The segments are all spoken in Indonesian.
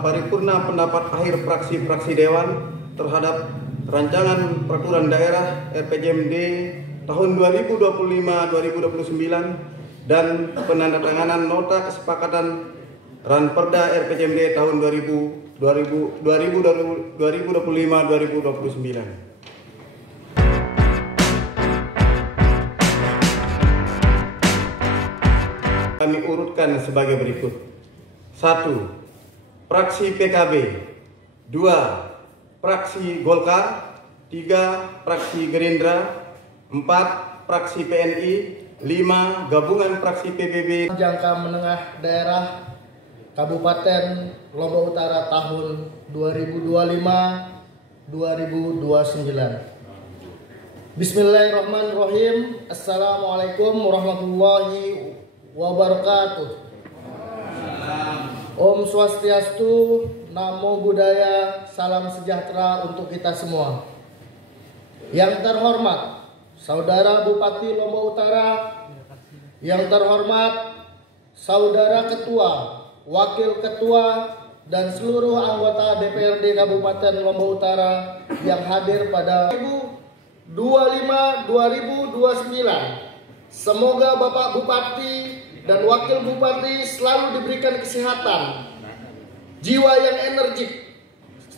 Paripurna pendapat akhir fraksi-fraksi Dewan terhadap rancangan peraturan daerah RPJMD tahun 2025-2029 dan penandatanganan nota kesepakatan Ranperda RPJMD tahun 2025-2029. Kami urutkan sebagai berikut. 1. Fraksi PKB. 2. Fraksi Golkar. 3. Fraksi Gerindra. 4. Fraksi PNI. 5. Gabungan fraksi PBB. Jangka menengah daerah Kabupaten Lombok Utara tahun 2025-2029. Bismillahirrahmanirrahim. Assalamualaikum warahmatullahi wabarakatuh. Om Swastiastu, Namo Buddhaya, salam sejahtera untuk kita semua. Yang terhormat Saudara Bupati Lombok Utara, yang terhormat Saudara Ketua, Wakil Ketua, dan seluruh anggota DPRD Kabupaten Lombok Utara yang hadir pada 2025-2029. Semoga Bapak Bupati dan Wakil Bupati selalu diberikan kesehatan, jiwa yang energik,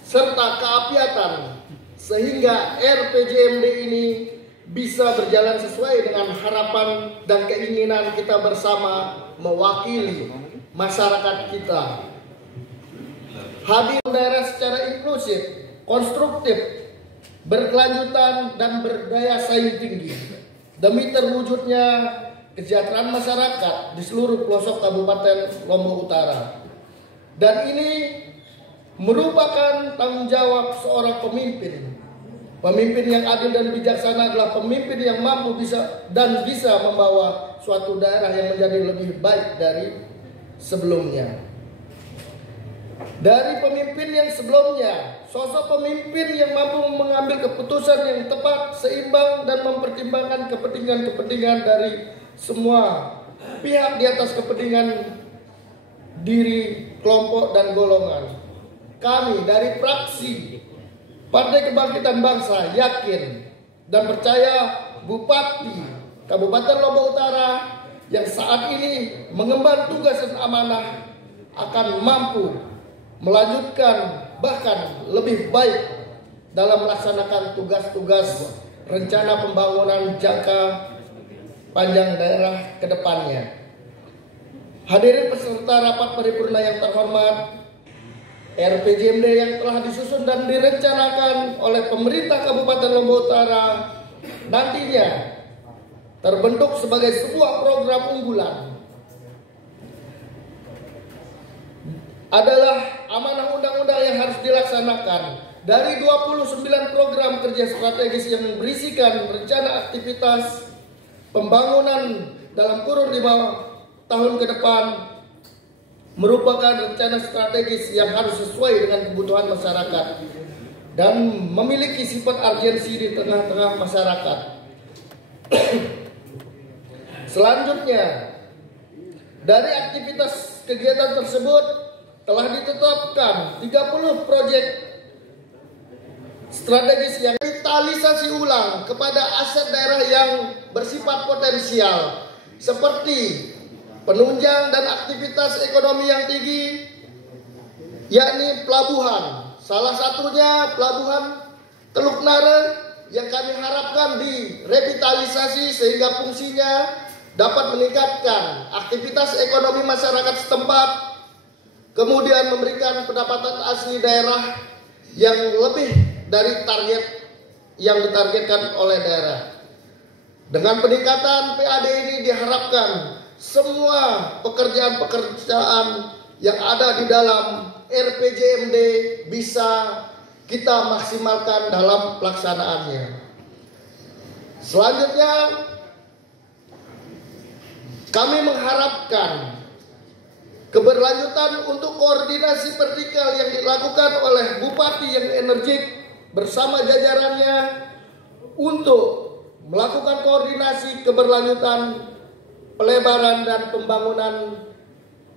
serta keapiatan, sehingga RPJMD ini bisa berjalan sesuai dengan harapan dan keinginan kita bersama mewakili masyarakat kita. Hadir daerah secara inklusif, konstruktif, berkelanjutan, dan berdaya saing tinggi demi terwujudnya kesejahteraan masyarakat di seluruh pelosok Kabupaten Lombok Utara. Dan ini merupakan tanggung jawab seorang pemimpin. Pemimpin yang adil dan bijaksana adalah pemimpin yang mampu bisa membawa suatu daerah yang menjadi lebih baik dari sebelumnya. Dari pemimpin yang sebelumnya, sosok pemimpin yang mampu mengambil keputusan yang tepat, seimbang, dan mempertimbangkan kepentingan-kepentingan dari semua pihak di atas kepentingan diri, kelompok, dan golongan. Kami dari fraksi Partai Kebangkitan Bangsa yakin dan percaya Bupati Kabupaten Lombok Utara yang saat ini mengemban tugas dan amanah akan mampu melanjutkan bahkan lebih baik dalam melaksanakan tugas-tugas rencana pembangunan jangka panjang daerah ke depannya. Hadirin peserta rapat paripurna yang terhormat, RPJMD yang telah disusun dan direncanakan oleh pemerintah Kabupaten Lombok Utara nantinya terbentuk sebagai sebuah program unggulan, adalah amanah undang-undang yang harus dilaksanakan. Dari 29 program kerja strategis yang berisikan rencana aktivitas pembangunan dalam kurun 5 tahun ke depan merupakan rencana strategis yang harus sesuai dengan kebutuhan masyarakat dan memiliki sifat urgensi di tengah-tengah masyarakat. Selanjutnya, dari aktivitas kegiatan tersebut telah ditetapkan 30 proyek strategis yang revitalisasi ulang kepada aset daerah yang bersifat potensial seperti penunjang dan aktivitas ekonomi yang tinggi, yakni pelabuhan. Salah satunya pelabuhan Teluk Nare yang kami harapkan direvitalisasi sehingga fungsinya dapat meningkatkan aktivitas ekonomi masyarakat setempat, kemudian memberikan pendapatan asli daerah yang lebih dari target yang ditargetkan oleh daerah. Dengan peningkatan PAD ini diharapkan semua pekerjaan-pekerjaan yang ada di dalam RPJMD bisa kita maksimalkan dalam pelaksanaannya. Selanjutnya, kami mengharapkan keberlanjutan untuk koordinasi vertikal yang dilakukan oleh Bupati yang energik bersama jajarannya untuk melakukan koordinasi keberlanjutan pelebaran dan pembangunan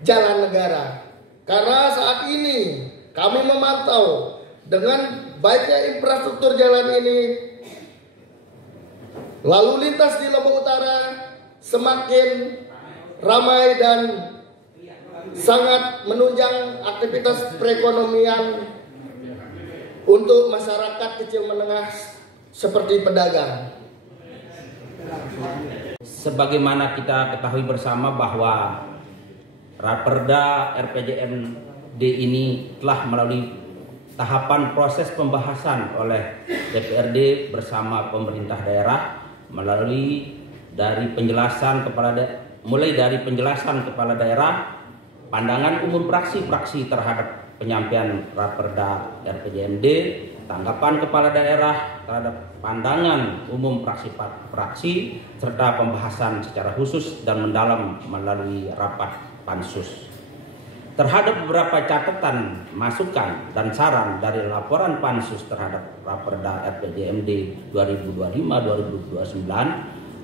jalan negara. Karena saat ini kami memantau dengan baiknya infrastruktur jalan ini, lalu lintas di Lombok Utara semakin ramai dan sangat menunjang aktivitas perekonomian untuk masyarakat kecil menengah seperti pedagang. Sebagaimana kita ketahui bersama bahwa Raperda RPJMD ini telah melalui tahapan proses pembahasan oleh DPRD bersama pemerintah daerah melalui mulai dari penjelasan kepala daerah, pandangan umum fraksi-fraksi terhadap penyampaian Raperda RPJMD, tanggapan kepala daerah terhadap pandangan umum fraksi-fraksi, serta pembahasan secara khusus dan mendalam melalui rapat Pansus. Terhadap beberapa catatan, masukan, dan saran dari laporan Pansus terhadap Raperda RPJMD 2025-2029,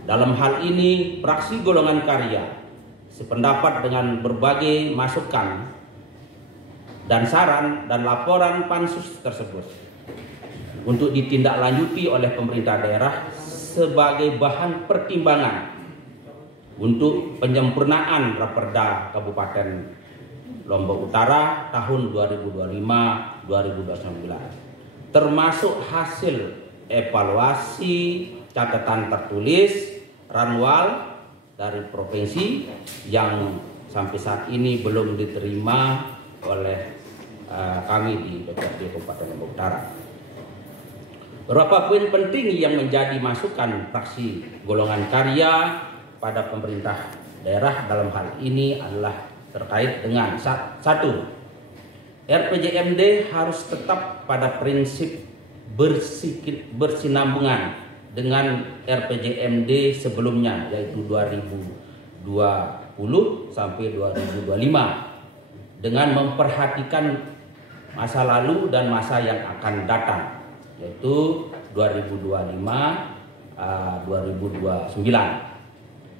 dalam hal ini fraksi golongan karya sependapat dengan berbagai masukan dan saran dan laporan Pansus tersebut untuk ditindaklanjuti oleh pemerintah daerah sebagai bahan pertimbangan untuk penyempurnaan Raperda Kabupaten Lombok Utara tahun 2025-2029, termasuk hasil evaluasi catatan tertulis Ranwal dari provinsi yang sampai saat ini belum diterima oleh kami di DPRD Kabupaten Lombok Utara. Beberapa poin penting yang menjadi masukan fraksi golongan karya pada pemerintah daerah dalam hal ini adalah terkait dengan satu, RPJMD harus tetap pada prinsip bersinambungan dengan RPJMD sebelumnya, yaitu 2020 sampai 2025, dengan memperhatikan masa lalu dan masa yang akan datang, yaitu 2025-2029.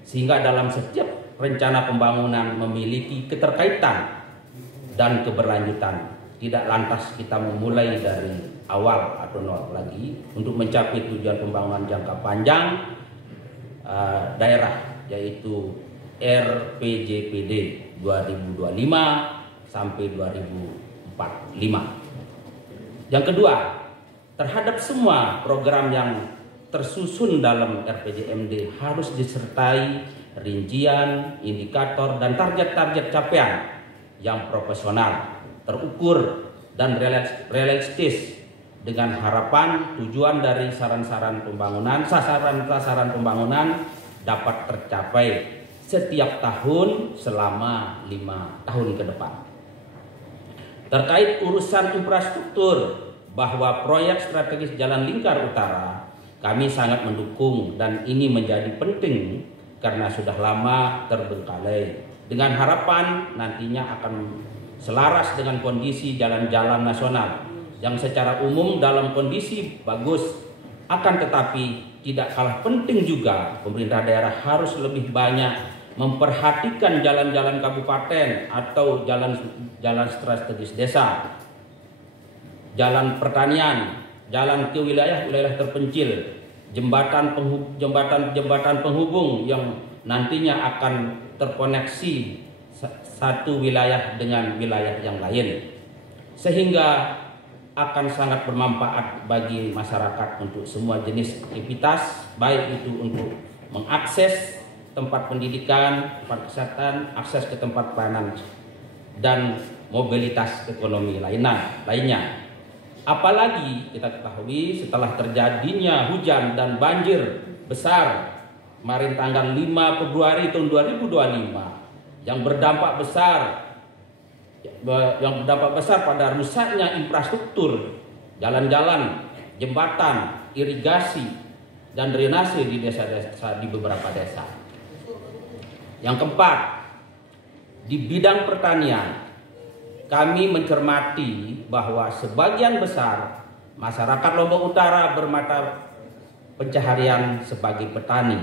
Sehingga dalam setiap rencana pembangunan memiliki keterkaitan dan keberlanjutan. Tidak lantas kita memulai dari awal atau nol lagi untuk mencapai tujuan pembangunan jangka panjang daerah, yaitu RPJPD 2025 sampai 2045. Yang kedua, terhadap semua program yang tersusun dalam RPJMD harus disertai rincian, indikator, dan target-target capaian yang profesional, terukur, dan realistis dengan harapan tujuan dari sasaran pembangunan dapat tercapai setiap tahun selama 5 tahun ke depan. Terkait urusan infrastruktur, bahwa proyek strategis Jalan Lingkar Utara kami sangat mendukung dan ini menjadi penting karena sudah lama terbengkalai, dengan harapan nantinya akan selaras dengan kondisi jalan-jalan nasional yang secara umum dalam kondisi bagus. Akan tetapi tidak kalah penting juga pemerintah daerah harus lebih banyak memperhatikan jalan-jalan kabupaten atau jalan strategis desa, jalan pertanian, jalan ke wilayah-wilayah terpencil, jembatan penghubung yang nantinya akan terkoneksi satu wilayah dengan wilayah yang lain, sehingga akan sangat bermanfaat bagi masyarakat untuk semua jenis aktivitas, baik itu untuk mengakses tempat pendidikan, tempat kesehatan, akses ke tempat pelayanan, dan mobilitas ekonomi lainnya. Apalagi kita ketahui setelah terjadinya hujan dan banjir besar kemarin tanggal 5 Februari tahun 2025 yang berdampak besar pada rusaknya infrastruktur, jalan-jalan, jembatan, irigasi, dan drainase di desa-desa, di beberapa desa. Yang keempat, di bidang pertanian, kami mencermati bahwa sebagian besar masyarakat Lombok Utara bermata pencaharian sebagai petani,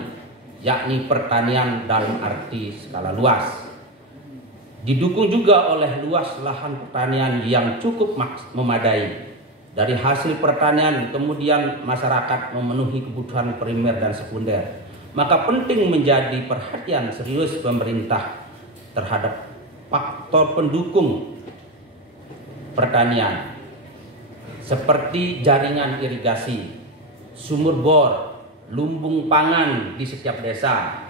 yakni pertanian dalam arti skala luas. Didukung juga oleh luas lahan pertanian yang cukup memadai. Dari hasil pertanian kemudian masyarakat memenuhi kebutuhan primer dan sekunder. Maka penting menjadi perhatian serius pemerintah terhadap faktor pendukung pertanian seperti jaringan irigasi, sumur bor, lumbung pangan di setiap desa,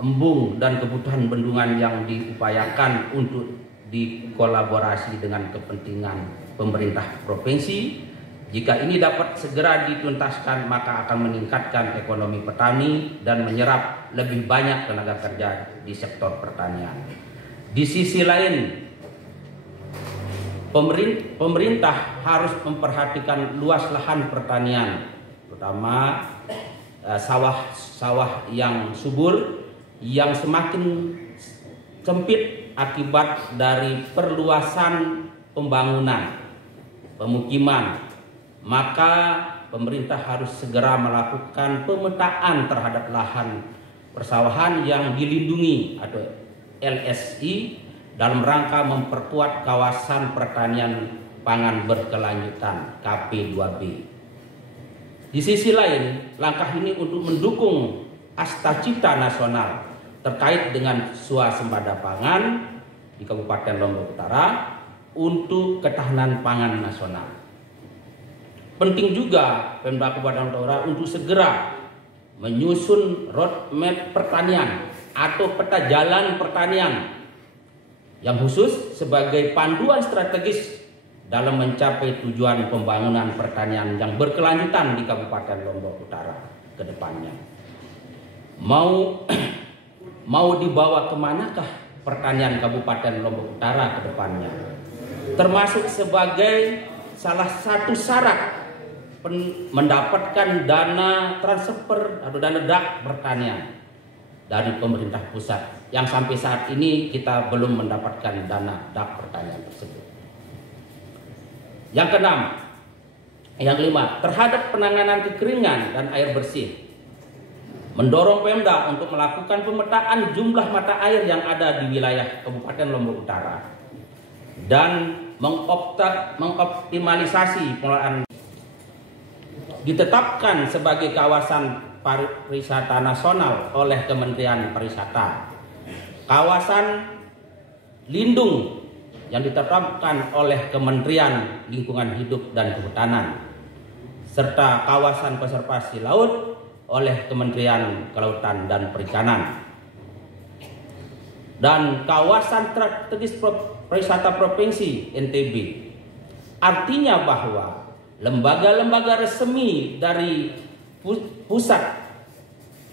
embung dan kebutuhan bendungan yang diupayakan untuk dikolaborasi dengan kepentingan pemerintah provinsi. Jika ini dapat segera dituntaskan, maka akan meningkatkan ekonomi petani dan menyerap lebih banyak tenaga kerja di sektor pertanian. Di sisi lain, pemerintah harus memperhatikan luas lahan pertanian, terutama sawah-sawah yang subur yang semakin sempit akibat dari perluasan pembangunan pemukiman. Maka pemerintah harus segera melakukan pemetaan terhadap lahan persawahan yang dilindungi atau LSI dalam rangka memperkuat kawasan pertanian pangan berkelanjutan KP2B. Di sisi lain, langkah ini untuk mendukung Astacita Nasional terkait dengan swasembada pangan di Kabupaten Lombok Utara untuk ketahanan pangan nasional. Penting juga Pemda Kabupaten Lombok Utara untuk segera menyusun roadmap pertanian atau peta jalan pertanian yang khusus sebagai panduan strategis dalam mencapai tujuan pembangunan pertanian yang berkelanjutan di Kabupaten Lombok Utara ke depannya. Mau dibawa kemanakah pertanian Kabupaten Lombok Utara ke depannya? Termasuk sebagai salah satu syarat mendapatkan dana transfer atau dana DAK pertanian dari pemerintah pusat, yang sampai saat ini kita belum mendapatkan dana DAK pertanian tersebut. Yang kelima, terhadap penanganan kekeringan dan air bersih, mendorong Pemda untuk melakukan pemetaan jumlah mata air yang ada di wilayah Kabupaten Lombok Utara dan mengoptimalisasi pengelolaan. Ditetapkan sebagai kawasan pariwisata nasional oleh Kementerian Pariwisata, kawasan lindung yang ditetapkan oleh Kementerian Lingkungan Hidup dan Kehutanan, serta kawasan konservasi laut oleh Kementerian Kelautan dan Perikanan, dan kawasan strategis pariwisata provinsi NTB. Artinya bahwa lembaga-lembaga resmi dari pusat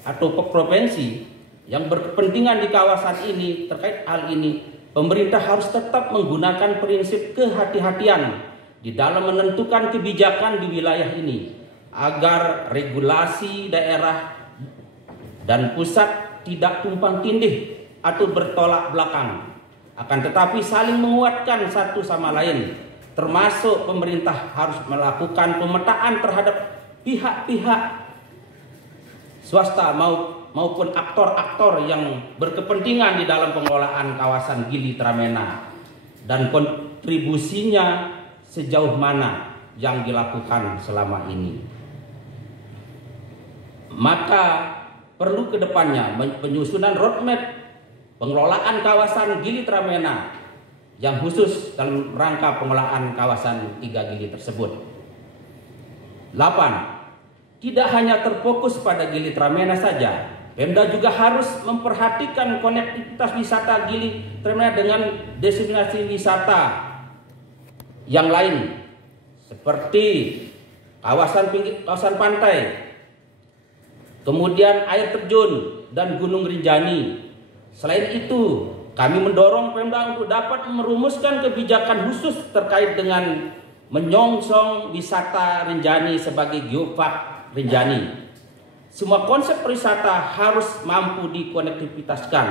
atau provinsi yang berkepentingan di kawasan ini terkait hal ini, pemerintah harus tetap menggunakan prinsip kehati-hatian di dalam menentukan kebijakan di wilayah ini agar regulasi daerah dan pusat tidak tumpang tindih atau bertolak belakang, akan tetapi saling menguatkan satu sama lain. Termasuk pemerintah harus melakukan pemetaan terhadap pihak-pihak swasta maupun aktor-aktor yang berkepentingan di dalam pengelolaan kawasan Gili Tramena dan kontribusinya sejauh mana yang dilakukan selama ini. Maka perlu kedepannya penyusunan roadmap pengelolaan kawasan Gili Tramena yang khusus dalam rangka pengelolaan kawasan 3 Gili tersebut. 8. Tidak hanya terfokus pada Gili Tramena saja, Pemda juga harus memperhatikan konektivitas wisata Gili Tramena dengan destinasi wisata yang lain seperti kawasan pantai, kemudian air terjun dan Gunung Rinjani. Selain itu, kami mendorong Pemda untuk dapat merumuskan kebijakan khusus terkait dengan menyongsong wisata Rinjani sebagai geopark Rinjani. Semua konsep wisata harus mampu dikonektivitaskan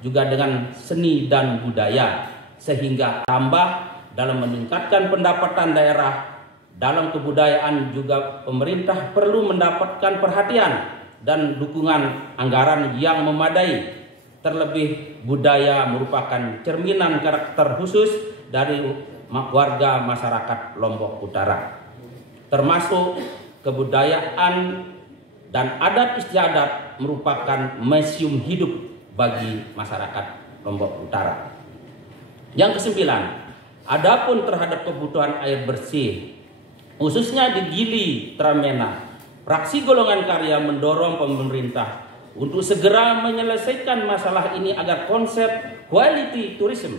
juga dengan seni dan budaya, sehingga tambah dalam meningkatkan pendapatan daerah. Dalam kebudayaan juga pemerintah perlu mendapatkan perhatian dan dukungan anggaran yang memadai Terlebih budaya merupakan cerminan karakter khusus dari warga masyarakat Lombok Utara, termasuk kebudayaan dan adat istiadat merupakan museum hidup bagi masyarakat Lombok Utara. Yang kesembilan, adapun terhadap kebutuhan air bersih, khususnya di Gili Tramena, fraksi Golongan Karya mendorong pemerintah untuk segera menyelesaikan masalah ini agar konsep quality tourism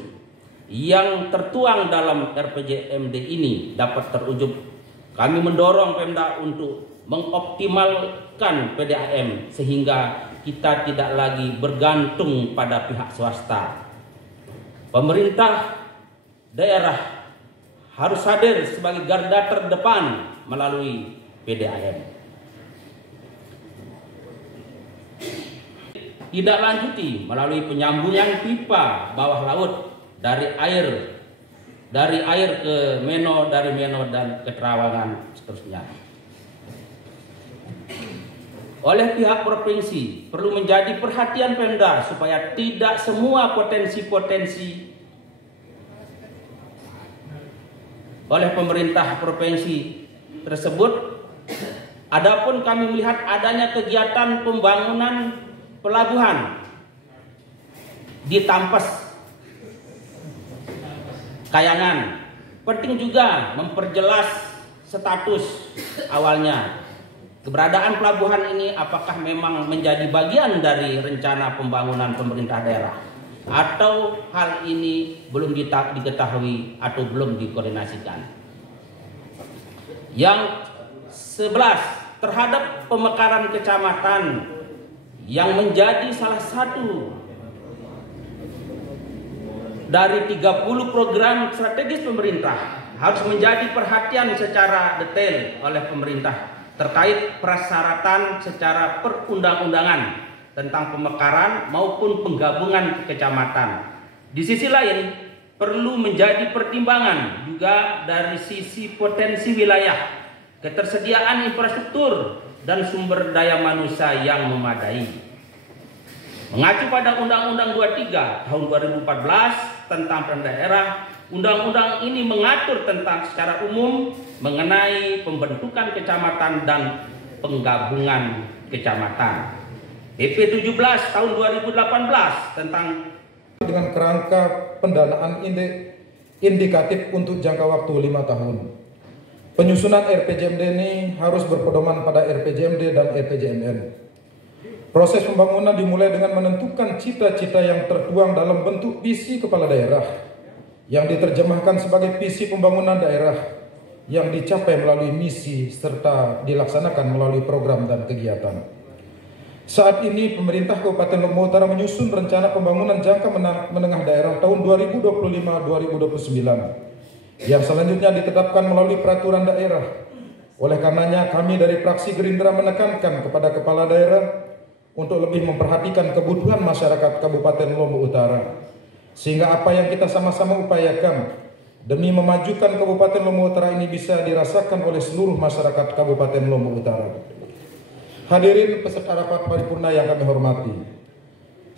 yang tertuang dalam RPJMD ini dapat terwujud. Kami mendorong Pemda untuk mengoptimalkan PDAM sehingga kita tidak lagi bergantung pada pihak swasta. Pemerintah daerah harus hadir sebagai garda terdepan melalui PDAM. Tidak lanjuti melalui penyambungan pipa bawah laut dari air ke Meno, dari Meno dan ke Trawangan seterusnya. Oleh pihak provinsi perlu menjadi perhatian Pemda supaya tidak semua potensi-potensi oleh pemerintah provinsi tersebut. Adapun kami melihat adanya kegiatan pembangunan pelabuhan di Tampes, Kayangan. Penting juga memperjelas status awalnya. Keberadaan pelabuhan ini apakah memang menjadi bagian dari rencana pembangunan pemerintah daerah, atau hal ini belum diketahui atau belum dikoordinasikan. Yang 11, terhadap pemekaran kecamatan yang menjadi salah satu dari 30 program strategis pemerintah harus menjadi perhatian secara detail oleh pemerintah terkait persyaratan secara perundang-undangan tentang pemekaran maupun penggabungan kecamatan. Di sisi lain, perlu menjadi pertimbangan juga dari sisi potensi wilayah, ketersediaan infrastruktur dan sumber daya manusia yang memadai. Mengacu pada Undang-Undang 23 tahun 2014 tentang daerah, undang-undang ini mengatur tentang secara umum mengenai pembentukan kecamatan dan penggabungan kecamatan. PP 17 tahun 2018 tentang dengan kerangka pendanaan indikatif untuk jangka waktu 5 tahun. Penyusunan RPJMD ini harus berpedoman pada RPJMD dan RPJMN. Proses pembangunan dimulai dengan menentukan cita-cita yang tertuang dalam bentuk visi kepala daerah yang diterjemahkan sebagai visi pembangunan daerah yang dicapai melalui misi serta dilaksanakan melalui program dan kegiatan. Saat ini pemerintah Kabupaten Lombok Utara menyusun rencana pembangunan jangka menengah daerah tahun 2025-2029 yang selanjutnya ditetapkan melalui peraturan daerah. Oleh karenanya kami dari fraksi Gerindra menekankan kepada kepala daerah untuk lebih memperhatikan kebutuhan masyarakat Kabupaten Lombok Utara, sehingga apa yang kita sama-sama upayakan demi memajukan Kabupaten Lombok Utara ini bisa dirasakan oleh seluruh masyarakat Kabupaten Lombok Utara. Hadirin peserta rapat paripurna yang kami hormati,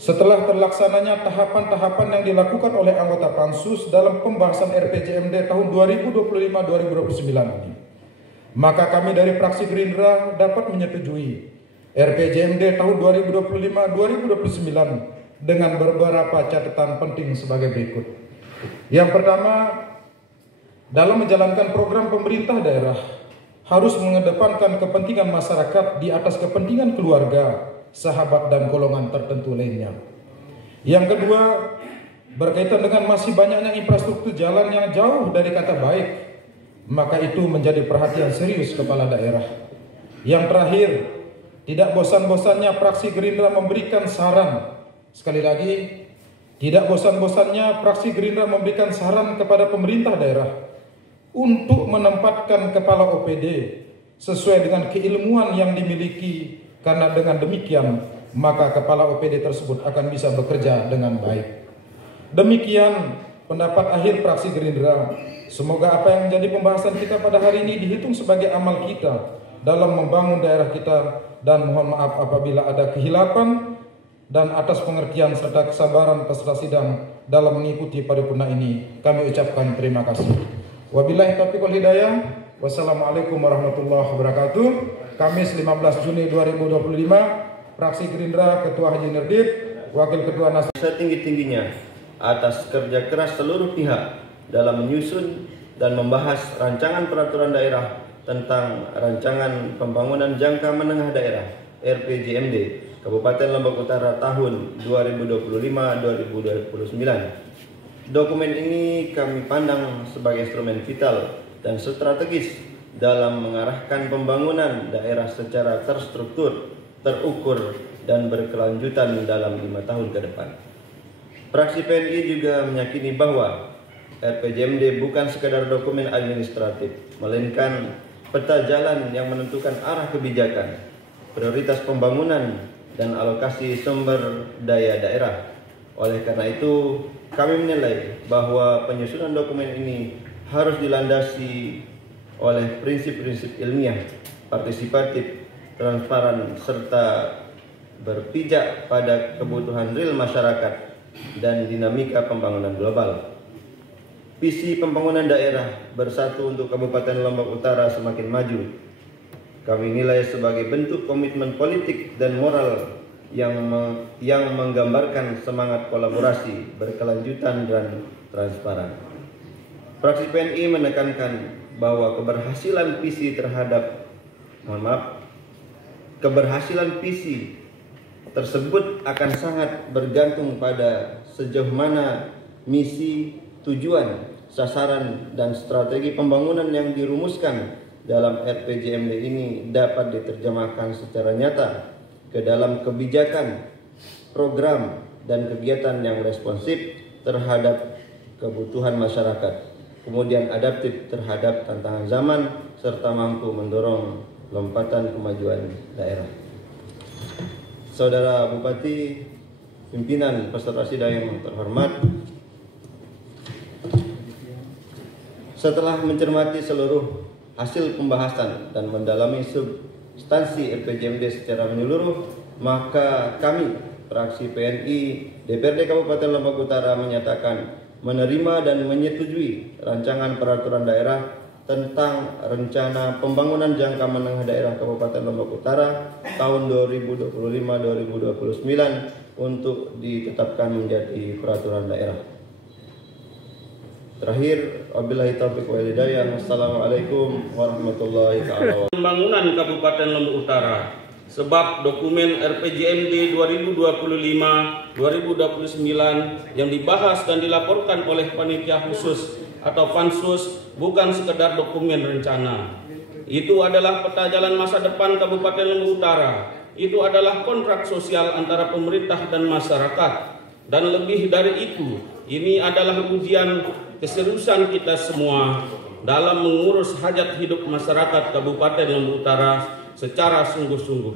setelah terlaksananya tahapan-tahapan yang dilakukan oleh anggota Pansus dalam pembahasan RPJMD tahun 2025-2029 ini, maka kami dari fraksi Gerindra dapat menyetujui RPJMD tahun 2025-2029 dengan beberapa catatan penting sebagai berikut. Yang pertama, dalam menjalankan program pemerintah daerah harus mengedepankan kepentingan masyarakat di atas kepentingan keluarga, sahabat dan golongan tertentu lainnya. Yang kedua, berkaitan dengan masih banyaknya infrastruktur jalan yang jauh dari kata baik, maka itu menjadi perhatian serius kepala daerah. Yang terakhir, tidak bosan-bosannya fraksi Gerindra memberikan saran. Sekali lagi, tidak bosan-bosannya fraksi Gerindra memberikan saran kepada pemerintah daerah untuk menempatkan kepala OPD sesuai dengan keilmuan yang dimiliki, karena dengan demikian maka kepala OPD tersebut akan bisa bekerja dengan baik. Demikian pendapat akhir fraksi Gerindra. Semoga apa yang menjadi pembahasan kita pada hari ini dihitung sebagai amal kita dalam membangun daerah kita, dan mohon maaf apabila ada kehilapan dan atas pengertian serta kesabaran peserta sidang dalam mengikuti paripurna ini. Kami ucapkan terima kasih. Wabillahi taufiq wal hidayah. Wassalamualaikum warahmatullahi wabarakatuh. Kamis 15 Juni 2025, Fraksi Gerindra, Ketua Haji Nurdip, Wakil Ketua Nasdem. Setinggi-tingginya atas kerja keras seluruh pihak dalam menyusun dan membahas rancangan peraturan daerah tentang rancangan pembangunan jangka menengah daerah RPJMD Kabupaten Lombok Utara tahun 2025-2029. Dokumen ini kami pandang sebagai instrumen vital dan strategis dalam mengarahkan pembangunan daerah secara terstruktur, terukur, dan berkelanjutan dalam 5 tahun ke depan. Fraksi PNI juga meyakini bahwa RPJMD bukan sekadar dokumen administratif, melainkan peta jalan yang menentukan arah kebijakan, prioritas pembangunan, dan alokasi sumber daya daerah. Oleh karena itu, kami menilai bahwa penyusunan dokumen ini harus dilandasi oleh prinsip-prinsip ilmiah, partisipatif, transparan, serta berpijak pada kebutuhan real masyarakat dan dinamika pembangunan global. Visi pembangunan daerah bersatu untuk Kabupaten Lombok Utara semakin maju kami nilai sebagai bentuk komitmen politik dan moral yang menggambarkan semangat kolaborasi, berkelanjutan, dan transparan. Fraksi PNI menekankan bahwa keberhasilan visi tersebut akan sangat bergantung pada sejauh mana misi, tujuan, sasaran, dan strategi pembangunan yang dirumuskan dalam RPJMD ini dapat diterjemahkan secara nyata ke dalam kebijakan, program, dan kegiatan yang responsif terhadap kebutuhan masyarakat, kemudian adaptif terhadap tantangan zaman, serta mampu mendorong lompatan kemajuan daerah. Saudara Bupati, pimpinan peserta sidang yang terhormat, setelah mencermati seluruh hasil pembahasan dan mendalami substansi RPJMD secara menyeluruh, maka kami, Fraksi PNI DPRD Kabupaten Lombok Utara menyatakan menerima dan menyetujui rancangan peraturan daerah tentang rencana pembangunan jangka menengah daerah Kabupaten Lombok Utara tahun 2025-2029 untuk ditetapkan menjadi peraturan daerah. Terakhir, wabillahi taufiq wal hidayah. Wassalamualaikum warahmatullahi wabarakatuh. Pembangunan Kabupaten Lombok Utara, sebab dokumen RPJMD 2025-2029 yang dibahas dan dilaporkan oleh panitia khusus atau pansus bukan sekedar dokumen rencana. Itu adalah peta jalan masa depan Kabupaten Lombok Utara. Itu adalah kontrak sosial antara pemerintah dan masyarakat. Dan lebih dari itu, ini adalah ujian keseriusan kita semua dalam mengurus hajat hidup masyarakat Kabupaten Lombok Utara secara sungguh-sungguh.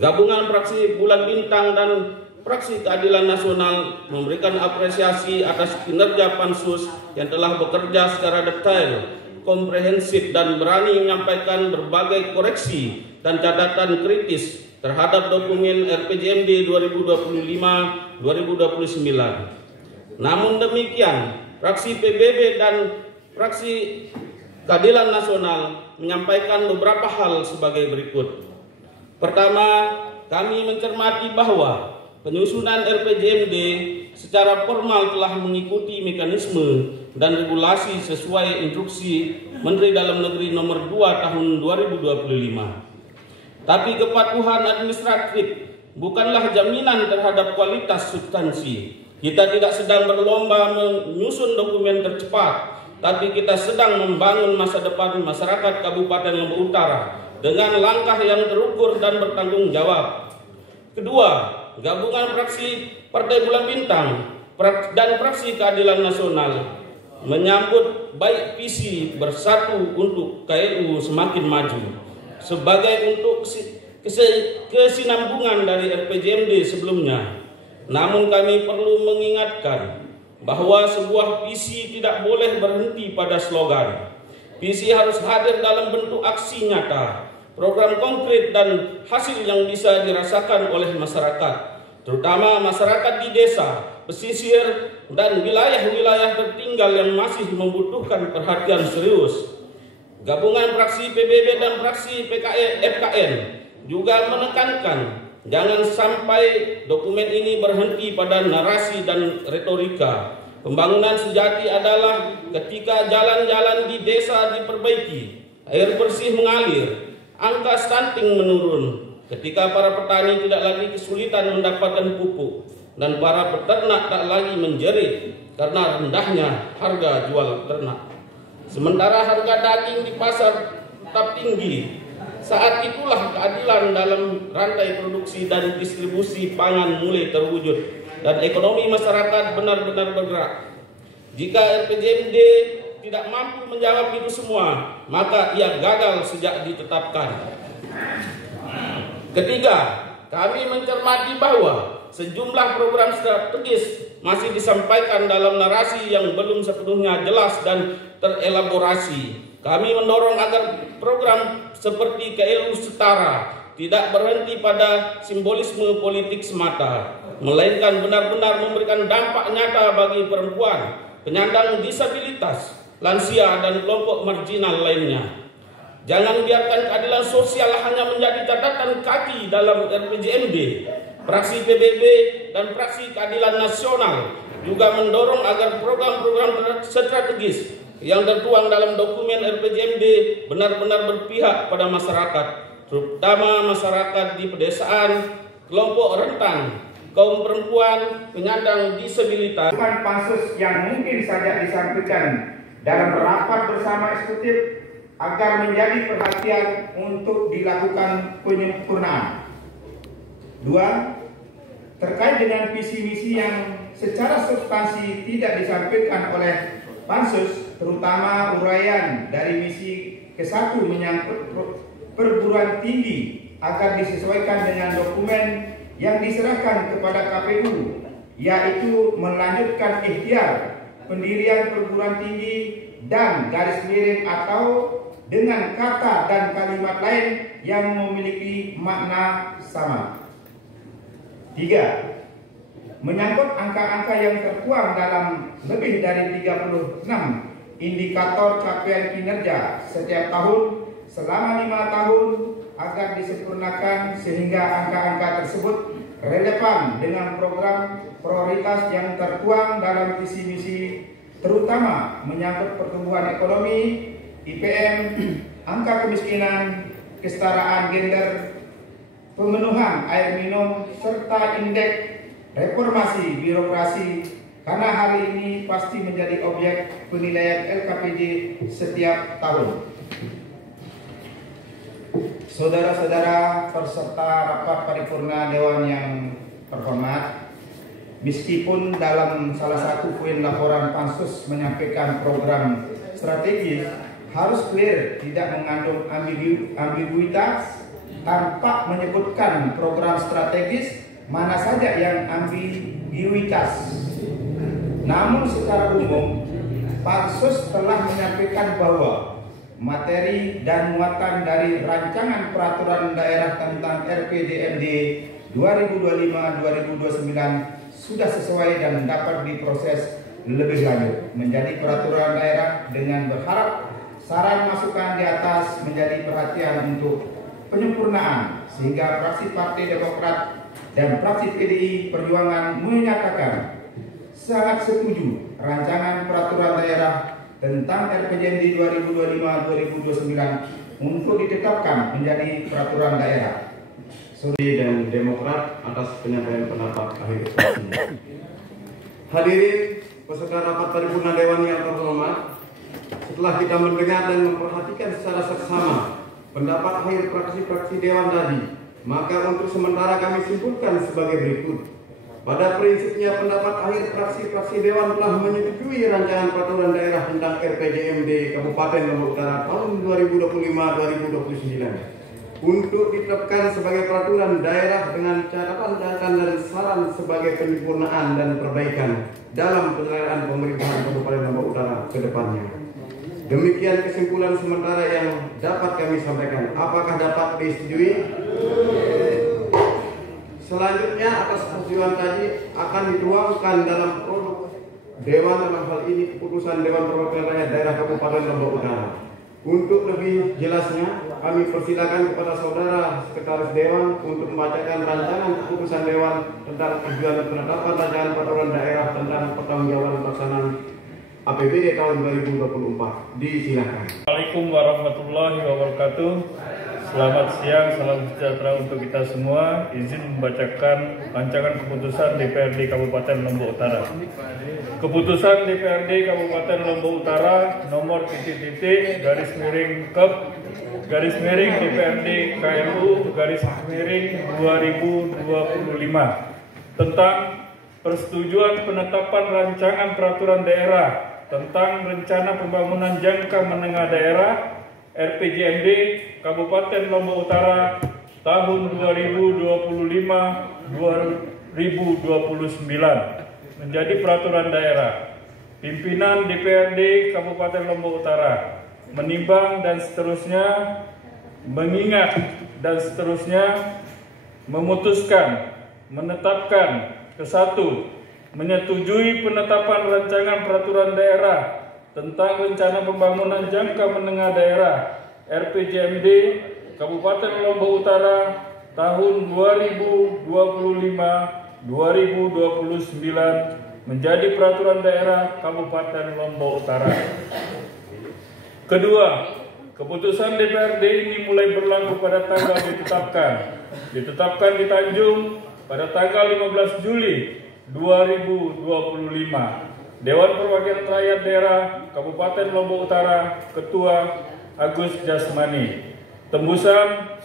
Gabungan Fraksi Bulan Bintang dan Fraksi Keadilan Nasional memberikan apresiasi atas kinerja Pansus yang telah bekerja secara detail, komprehensif, dan berani menyampaikan berbagai koreksi dan catatan kritis terhadap dokumen RPJMD 2025-2029. Namun demikian, Fraksi PBB dan Fraksi Keadilan Nasional menyampaikan beberapa hal sebagai berikut. Pertama, kami mencermati bahwa penyusunan RPJMD secara formal telah mengikuti mekanisme dan regulasi sesuai instruksi Menteri Dalam Negeri Nomor 2 Tahun 2025. Tapi kepatuhan administratif bukanlah jaminan terhadap kualitas substansi. Kita tidak sedang berlomba menyusun dokumen tercepat, tapi kita sedang membangun masa depan masyarakat Kabupaten Lombok Utara dengan langkah yang terukur dan bertanggung jawab. Kedua, gabungan fraksi Partai Bulan Bintang dan Fraksi Keadilan Nasional menyambut baik visi bersatu untuk KLU semakin maju sebagai untuk kesinambungan dari RPJMD sebelumnya. Namun kami perlu mengingatkan bahwa sebuah visi tidak boleh berhenti pada slogan. Visi harus hadir dalam bentuk aksi nyata, program konkret, dan hasil yang bisa dirasakan oleh masyarakat. terutama masyarakat di desa, pesisir, dan wilayah-wilayah tertinggal yang masih membutuhkan perhatian serius. Gabungan fraksi PBB dan fraksi FKN juga menekankan jangan sampai dokumen ini berhenti pada narasi dan retorika. Pembangunan sejati adalah ketika jalan-jalan di desa diperbaiki, air bersih mengalir, angka stunting menurun, ketika para petani tidak lagi kesulitan mendapatkan pupuk, dan para peternak tak lagi menjerit karena rendahnya harga jual ternak. Sementara harga daging di pasar tetap tinggi, saat itulah keadilan dalam rantai produksi dan distribusi pangan mulai terwujud dan ekonomi masyarakat benar-benar bergerak. Jika RPJMD tidak mampu menjawab itu semua, maka ia gagal sejak ditetapkan. Ketiga, kami mencermati bahwa sejumlah program strategis masih disampaikan dalam narasi yang belum sepenuhnya jelas dan terelaborasi. Kami mendorong agar program seperti KLU Setara tidak berhenti pada simbolisme politik semata, melainkan benar-benar memberikan dampak nyata bagi perempuan, penyandang disabilitas, lansia, dan kelompok marginal lainnya. Jangan biarkan keadilan sosial hanya menjadi catatan kaki dalam RPJMD. Fraksi PBB dan Fraksi Keadilan Nasional juga mendorong agar program-program strategis yang tertuang dalam dokumen RPJMD benar-benar berpihak pada masyarakat, terutama masyarakat di pedesaan, kelompok rentan, kaum perempuan, penyandang disabilitas. Bukan pansus yang mungkin saja disampaikan dalam rapat bersama eksekutif agar menjadi perhatian untuk dilakukan penyempurnaan. 2. Terkait dengan visi misi yang secara substansi tidak disampaikan oleh pansus, terutama uraian dari misi ke-1 menyangkut perguruan tinggi agar disesuaikan dengan dokumen yang diserahkan kepada KPU, yaitu melanjutkan ikhtiar pendirian perguruan tinggi dan garis miring atau dengan kata dan kalimat lain yang memiliki makna sama. 3. Menyangkut angka-angka yang tertuang dalam lebih dari 36 indikator capaian kinerja setiap tahun selama 5 tahun agar disempurnakan sehingga angka-angka tersebut relevan dengan program prioritas yang tertuang dalam visi misi, terutama menyangkut pertumbuhan ekonomi, IPM, angka kemiskinan, kesetaraan gender, pemenuhan air minum, serta indeks reformasi birokrasi, karena hal ini pasti menjadi objek penilaian LKPJ setiap tahun. Saudara-saudara peserta rapat paripurna Dewan yang terhormat, meskipun dalam salah satu poin laporan pansus menyampaikan program strategis harus clear, tidak mengandung ambiguitas, tanpa menyebutkan program strategis mana saja yang ambiguitas. Namun secara umum, pansus telah menyampaikan bahwa materi dan muatan dari rancangan peraturan daerah tentang RPJMD 2025-2029 sudah sesuai dan dapat diproses lebih lanjut menjadi peraturan daerah, dengan berharap saran masukan di atas menjadi perhatian untuk penyempurnaan, sehingga fraksi Partai Demokrat dan fraksi PDI Perjuangan menyatakan sangat setuju rancangan peraturan daerah tentang RPJMD 2025-2029 untuk ditetapkan menjadi peraturan daerah. Dan Demokrat atas penyampaian pendapat akhir sesinya. Hadirin peserta rapat paripurna Dewan yang terhormat, setelah kita mendengar dan memperhatikan secara seksama pendapat akhir fraksi-fraksi Dewan tadi, maka untuk sementara kami simpulkan sebagai berikut. Pada prinsipnya pendapat akhir fraksi-fraksi Dewan telah menyetujui rancangan peraturan daerah tentang RPJMD Kabupaten Lombok Utara tahun 2025-2029 untuk ditetapkan sebagai peraturan daerah dengan catatan dan saran sebagai penyempurnaan dan perbaikan dalam penyelenggaraan pemerintahan Kabupaten Lombok Utara ke depannya. Demikian kesimpulan sementara yang dapat kami sampaikan. Apakah dapat disetujui? Selanjutnya atas persetujuan tadi akan dituangkan dalam produk Dewan, dalam hal ini keputusan Dewan Perwakilan Rakyat Daerah Kabupaten Lombok Utara. Untuk lebih jelasnya, kami persilakan kepada saudara Sekretaris Dewan untuk membacakan rancangan keputusan Dewan tentang tujuan penetapan rancangan peraturan daerah tentang pertanggungjawaban pelaksanaan APBD tahun 2024. Disilakan. Assalamualaikum warahmatullahi wabarakatuh. Selamat siang, salam sejahtera untuk kita semua. Izin membacakan rancangan keputusan DPRD Kabupaten Lombok Utara. Keputusan DPRD Kabupaten Lombok Utara nomor garis miring KEP garis miring DPRD KLU garis miring 2025 tentang persetujuan penetapan rancangan peraturan daerah tentang rencana pembangunan jangka menengah daerah RPJMD Kabupaten Lombok Utara tahun 2025-2029 menjadi peraturan daerah. Pimpinan DPRD Kabupaten Lombok Utara menimbang dan seterusnya, mengingat dan seterusnya, memutuskan, menetapkan ke-1, menyetujui penetapan rancangan peraturan daerah tentang rencana pembangunan jangka menengah daerah RPJMD Kabupaten Lombok Utara tahun 2025-2029 menjadi peraturan daerah Kabupaten Lombok Utara. Kedua, keputusan DPRD ini mulai berlaku pada tanggal ditetapkan di Tanjung pada tanggal 15 Juli 2025. Dewan Perwakilan Rakyat Daerah Kabupaten Lombok Utara, Ketua Agus Jasmani. Tembusan 1.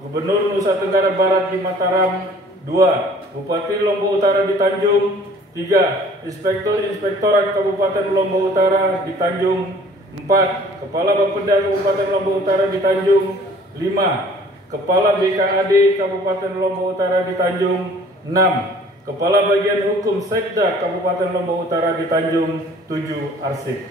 Gubernur Nusa Tenggara Barat di Mataram. 2. Bupati Lombok Utara di Tanjung. 3. Inspektorat Kabupaten Lombok Utara di Tanjung. 4. Kepala Bapeda Kabupaten Lombok Utara di Tanjung. 5. Kepala BKAD Kabupaten Lombok Utara di Tanjung. 6. Kepala Bagian Hukum Sekda Kabupaten Lombok Utara di Tanjung. 7. Arsip.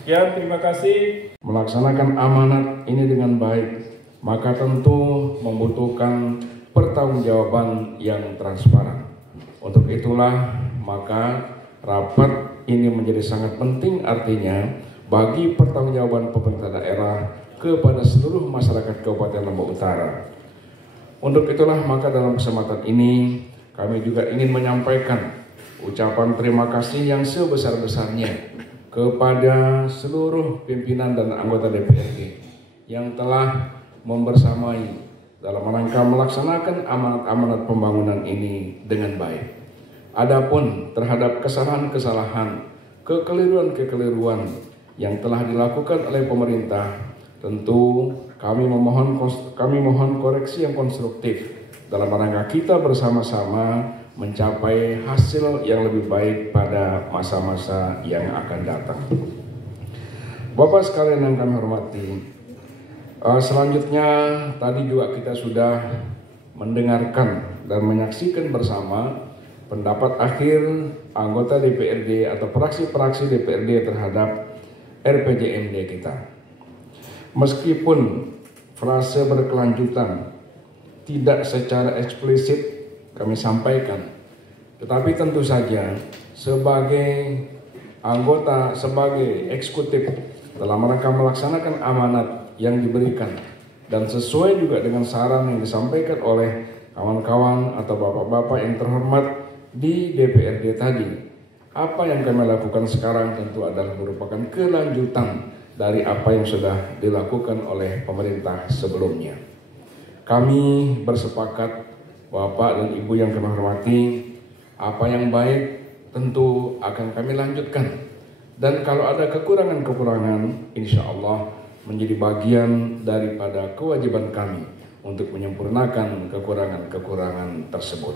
Sekian, terima kasih. Melaksanakan amanat ini dengan baik, maka tentu membutuhkan pertanggungjawaban yang transparan. Untuk itulah, maka rapat ini menjadi sangat penting, artinya bagi pertanggungjawaban pemerintah daerah kepada seluruh masyarakat Kabupaten Lombok Utara. Untuk itulah, maka dalam kesempatan ini kami juga ingin menyampaikan ucapan terima kasih yang sebesar-besarnya kepada seluruh pimpinan dan anggota DPRD yang telah membersamai dalam rangka melaksanakan amanat-amanat pembangunan ini dengan baik. Adapun terhadap kesalahan-kesalahan, kekeliruan-kekeliruan yang telah dilakukan oleh pemerintah, tentu kami mohon koreksi yang konstruktif dalam rangka kita bersama-sama mencapai hasil yang lebih baik pada masa-masa yang akan datang. Bapak sekalian yang kami hormati, selanjutnya tadi juga kita sudah mendengarkan dan menyaksikan bersama pendapat akhir anggota DPRD atau fraksi-fraksi DPRD terhadap RPJMD kita. Meskipun frase berkelanjutan tidak secara eksplisit kami sampaikan, tetapi tentu saja sebagai anggota, sebagai eksekutif dalam rangka melaksanakan amanat yang diberikan dan sesuai juga dengan saran yang disampaikan oleh kawan-kawan atau bapak-bapak yang terhormat di DPRD tadi, apa yang kami lakukan sekarang tentu adalah merupakan kelanjutan dari apa yang sudah dilakukan oleh pemerintah sebelumnya. Kami bersepakat, Bapak dan Ibu yang kami hormati, apa yang baik tentu akan kami lanjutkan. Dan kalau ada kekurangan-kekurangan, insya Allah menjadi bagian daripada kewajiban kami untuk menyempurnakan kekurangan-kekurangan tersebut.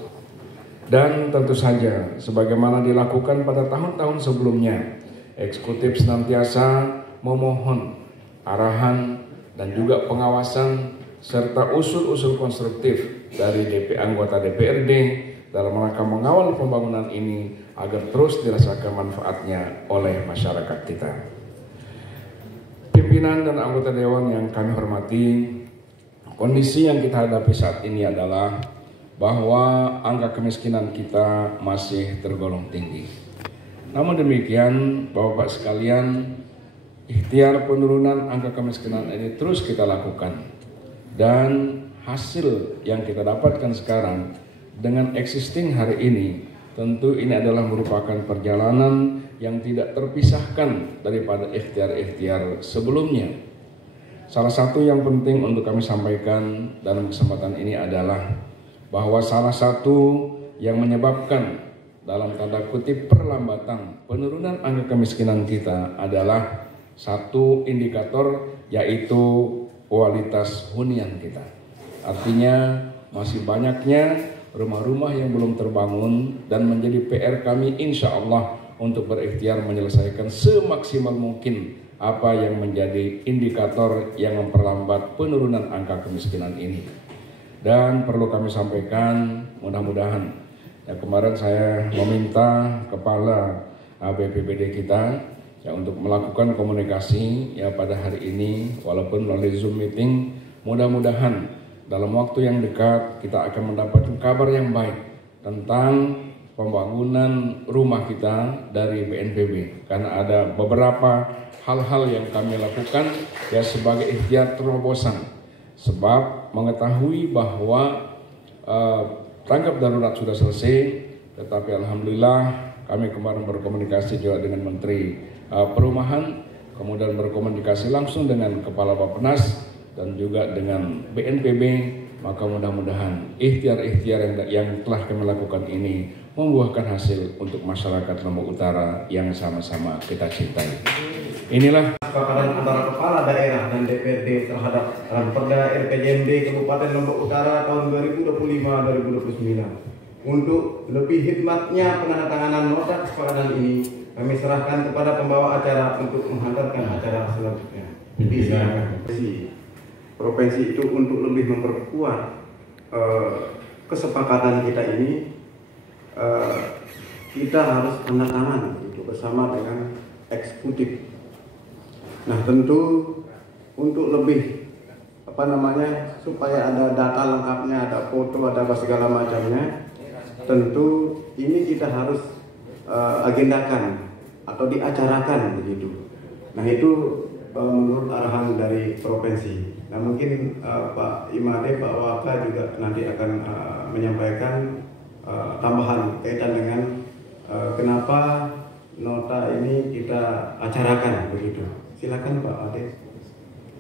Dan tentu saja, sebagaimana dilakukan pada tahun-tahun sebelumnya, eksekutif senantiasa memohon arahan dan juga pengawasan serta usul-usul konstruktif dari anggota DPRD dalam rangka mengawal pembangunan ini agar terus dirasakan manfaatnya oleh masyarakat kita. Pimpinan dan anggota Dewan yang kami hormati, kondisi yang kita hadapi saat ini adalah bahwa angka kemiskinan kita masih tergolong tinggi. Namun demikian, Bapak-Bapak sekalian, ikhtiar penurunan angka kemiskinan ini terus kita lakukan. Dan hasil yang kita dapatkan sekarang dengan existing hari ini, tentu ini adalah merupakan perjalanan yang tidak terpisahkan daripada ikhtiar-ikhtiar sebelumnya. Salah satu yang penting untuk kami sampaikan dalam kesempatan ini adalah bahwa salah satu yang menyebabkan dalam tanda kutip perlambatan penurunan angka kemiskinan kita adalah satu indikator, yaitu kualitas hunian kita. Artinya masih banyaknya rumah-rumah yang belum terbangun dan menjadi PR kami insya Allah untuk berikhtiar menyelesaikan semaksimal mungkin apa yang menjadi indikator yang memperlambat penurunan angka kemiskinan ini. Dan perlu kami sampaikan, mudah-mudahan ya, kemarin saya meminta kepala BPBD kita ya untuk melakukan komunikasi ya pada hari ini walaupun melalui Zoom meeting. Mudah-mudahan dalam waktu yang dekat kita akan mendapatkan kabar yang baik tentang pembangunan rumah kita dari BNPB, karena ada beberapa hal-hal yang kami lakukan ya sebagai ikhtiar terobosan. Sebab mengetahui bahwa tanggap darurat sudah selesai, tetapi alhamdulillah kami kemarin berkomunikasi juga dengan Menteri Perumahan, kemudian berkomunikasi langsung dengan Kepala Bappenas dan juga dengan BNPB, maka mudah-mudahan ikhtiar-ikhtiar yang telah kami lakukan ini membuahkan hasil untuk masyarakat Lombok Utara yang sama-sama kita cintai. Inilah kesepakatan antara kepala daerah dan DPRD terhadap Ranperda RPJMD Kabupaten Lombok Utara tahun 2025-2029. Untuk lebih hikmatnya penandatanganan nota kesepakatan ini, kami serahkan kepada pembawa acara untuk menghantarkan acara selanjutnya. Provinsi itu untuk lebih memperkuat kesepakatan kita ini, kita harus tanda tangan bersama dengan eksekutif. Nah, tentu untuk lebih supaya ada data lengkapnya, ada foto, ada segala macamnya, tentu ini kita harus agendakan atau diacarakan begitu. Nah, itu menurut arahan dari provinsi. Nah, mungkin Pak Imade, Pak Waka juga nanti akan menyampaikan tambahan kaitan dengan kenapa nota ini kita acarakan begitu. Silakan Pak Ade.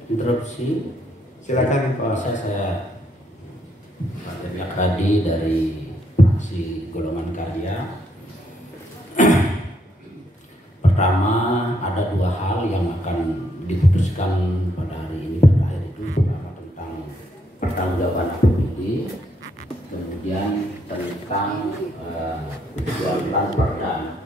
Interupsi. Silakan Pak. Saya Pak Kadi dari fraksi Golongan Karya. Pertama, ada dua hal yang akan diputuskan pada hari ini, pada akhir itu, pertama tentang pertanggungjawaban APBD, kemudian tentang tujuan Ranperda